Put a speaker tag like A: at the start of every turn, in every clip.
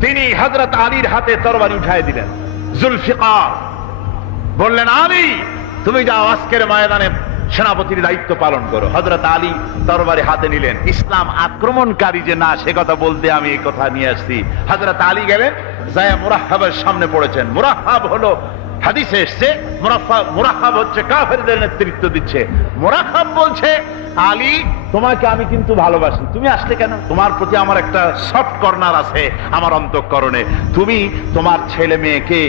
A: তিনি হযরত আলীর হাতে দিলেন। বললেন, আলী, তুমি যাও, আজকের ময়দানে সেনাপতির দায়িত্ব পালন করো। হযরত আলী হাতে নিলেন। ইসলাম আক্রমণকারী যে না, সে কথা বলতে আমি এই কথা নিয়ে আসছি। হযরত আলী গেলেন জায়া মুরাহাবের সামনে পড়েছেন। মুরাহাব হলো হাদিসে এসছে মুরাহাব হচ্ছে কাফেরদের নেতৃত্ব দিচ্ছে। মুরাহাব বলছে আলী, তোমাকে আমি কিন্তু ভালোবাসি। তুমি আসলে কেন? তোমার প্রতি আমার একটা সফট কর্নার আছে আমার অন্তঃকরণে। তুমি তোমার ছেলে মেয়েকে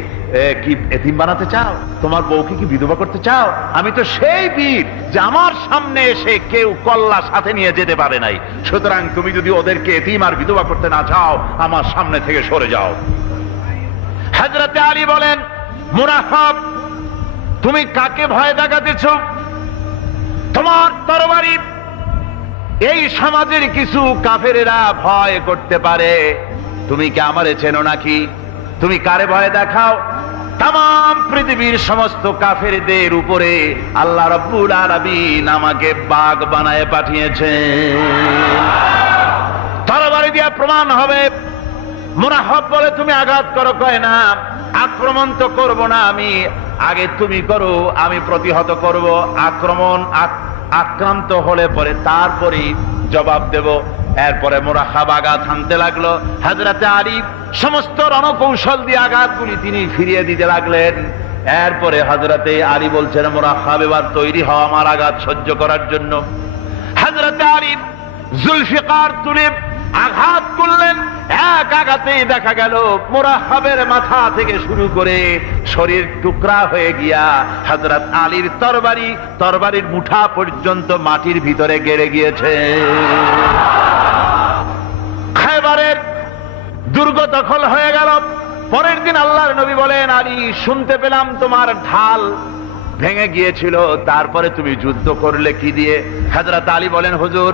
A: কি এতিম বানাতে চাও? তোমার বউকে কি বিধবা করতে চাও? আমি তো সেই বীর যে আমার সামনে এসে কেউ কল্লা সাথে নিয়ে যেতে পারে নাই। সুতরাং তুমি যদি ওদেরকে এতিম আর বিধবা করতে না চাও, আমার সামনে থেকে সরে যাও। হাজরাতে আলী বলেন মুনাফাব তুমি কাকে ভয় দেখাতেছ? তোমার তরবারি। এই সমাজের কিছু কাফেরেরা ভয় করতে পারে। তুমি কি আমারে চেনো নাকি? তুমি কারে ভয় দেখাও? তাম পৃথিবীর সমস্ত কাফেরদের উপরে আল্লাহ রব্বুল আলামিন আমাকে বাঘ বানায় পাঠিয়েছে তরবারি দিয়া প্রমাণ হবে। মুনাফব বলে তুমি আঘাত করো, কয় না, আক্রমণ তো করব না আমি। আগে তুমি করো, আমি প্রতিহত করব। আক্রমণ আক্রান্ত হলে পরে তারপরেই জবাব দেব। এরপরে মোরাখাব আঘাত হানতে লাগল। হাজরাতে আরিফ সমস্ত রণকৌশল দিয়ে আঘাতগুলি তিনি ফিরিয়ে দিতে লাগলেন। এরপরে হাজরাতে আলী বলছেন মোরাখাব এবার তৈরি হওয়া আমার আঘাত সহ্য করার জন্য। হাজরাতে আরিফ জুলফিকার তুলে আঘাত করলেন, এক আঘাতেই দেখা গেল মোরাহাবের মাথা থেকে শুরু করে শরীর টুকরা হয়ে গিয়া হযরত আলীর তরবারি, তরবারির মুঠা পর্যন্ত মাটির ভিতরে গেড়ে গিয়েছে। খায়বারের দুর্গ দখল হয়ে গেল। পরের দিন আল্লাহর নবী বলেন, আলী, শুনতে পেলাম তোমার ঢাল ভেঙে গিয়েছিল, তারপরে তুমি যুদ্ধ করলে কি দিয়ে? হাজরত আলী বলেন, হুজুর